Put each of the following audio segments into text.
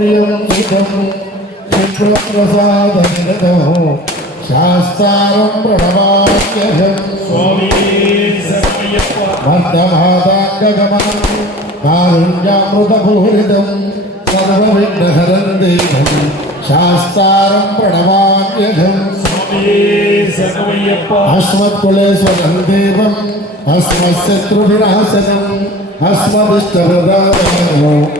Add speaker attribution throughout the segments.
Speaker 1: प्रयोगं सिद्धं विप्रसादनिरतः शास्तारं प्रणवाक्यजं स्वामी भक्तभाताङ्गगमनं कारुण्यामृतभूरितं सर्वविघ्नहरं देवं शास्तारं प्रणवाक्यजं अस्मत्कुलेश्वरं देवम् अस्मत्शत्रुभिरासनम् अस्मदिष्टप्रदानम्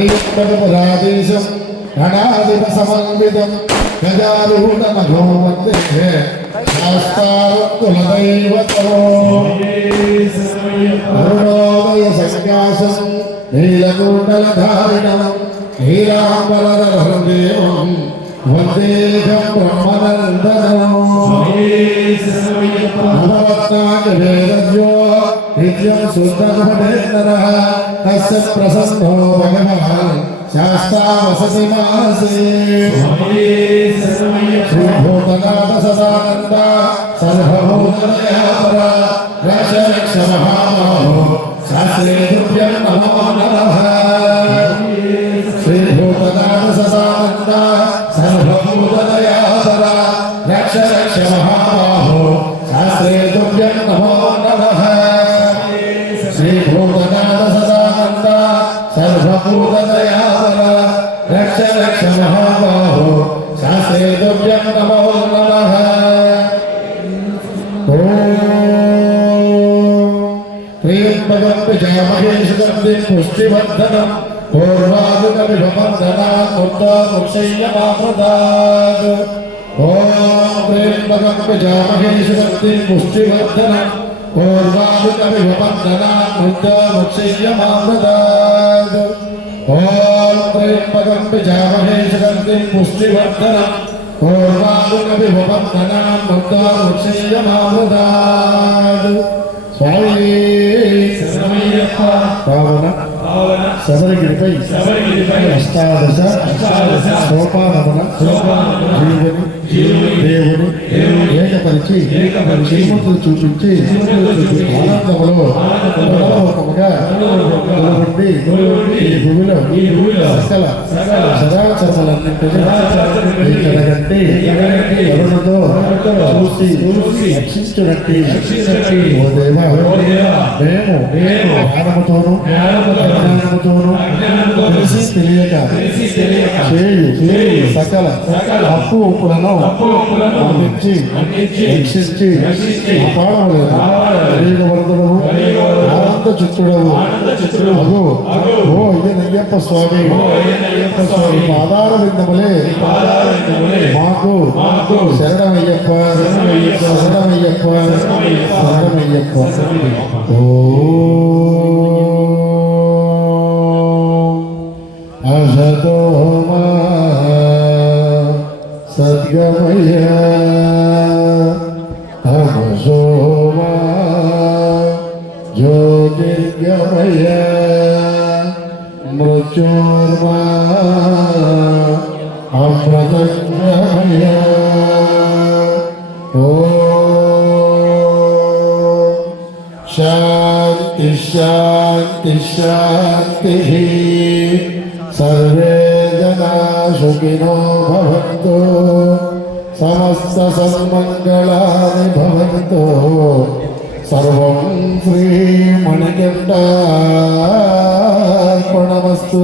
Speaker 1: శ్రీనివాస గణాధిప సమన్వితం గజారూఢమఘో వందే శాస్త్రారం సంకాశం నీలకుండలధారిణం వందేహం బ్రహ్మనందనం వేదజ్యో నిత్యం శుద్ధమహేంద్రః తస్య ప్రసన్నో భగవాన్ శ్రీభూతనాథ సదానంద. रक्ष रक्ष महाबाहो सहसे दुर्यं नमो नमः ्रियम्भगम्बिजामहेशगम्बिं पुष्टिवर्धनम् पूर्वादुकविषपन्दनात् मुक्तामुक्षय्यमाप्रदात् ॐ त्र्यम्बगम्बिजामहेशगम्बिं पुष्टिवर्धनम् पूर्वादुकविषपन्दनात् పుష్టివర్ధనం పూర్వాదుకవిభవందనాముక్తముక్షయ్యమామృతాద్ ఓం త్రయంబకం విజామహే సుగంధి పుష్టివర్ధనం పూర్వాదుకవిభవందనాముక్తముక్షయ్యమామృతాద్ స్వామి
Speaker 2: శరణమయ్యప్ప.
Speaker 1: పావన
Speaker 2: పావన
Speaker 1: శబరిగిరిపై అష్టాదశ సోపానమున జీవుని దేవుని ఏకపరిచి శ్రీమతులు చూపించి ఆనందములో కొలువుండి
Speaker 2: కొలువుండి
Speaker 1: ఈ భూమిలో సకల ఎక్కడగట్టి కరుణతో
Speaker 2: కరుణతో
Speaker 1: చూసి రక్షించునట్టి ఓ దేవా మేము జ్ఞానముతోను
Speaker 2: జ్ఞానముతోను
Speaker 1: అజ్ఞానముతోను తెలిసి తెలియక.
Speaker 2: తెలిసి తెలియక
Speaker 1: చేయు సకల. అప్పు
Speaker 2: తప్పు ఒప్పులను
Speaker 1: అందించి రక్షించి.
Speaker 2: రక్షించి
Speaker 1: కాపాడలేదు
Speaker 2: కాపాడలేదు.
Speaker 1: ఆనంద
Speaker 2: చిత్తుడము
Speaker 1: అగు ఓ అయ్యనయ్యప్ప స్వామి
Speaker 2: స్వామి.
Speaker 1: పాదార విందములే మాకు శరణమయ్యప్ప
Speaker 2: శరణమయ్యప్ప.
Speaker 1: శరణమయ్యప్ప. ఓ. అసతో మా సద్గమయ తమసో మా జ్యోతిర్గమయ మృత్యోర్మా అమృతంగమయ ఓ శాంతి శాంతి శాంతి सर्वे जना सुखिनो भवन्तु समस्तसन्मङ्गलानि भवन्तु सर्वं श्रीमणिकण्ठार्पणमस्तु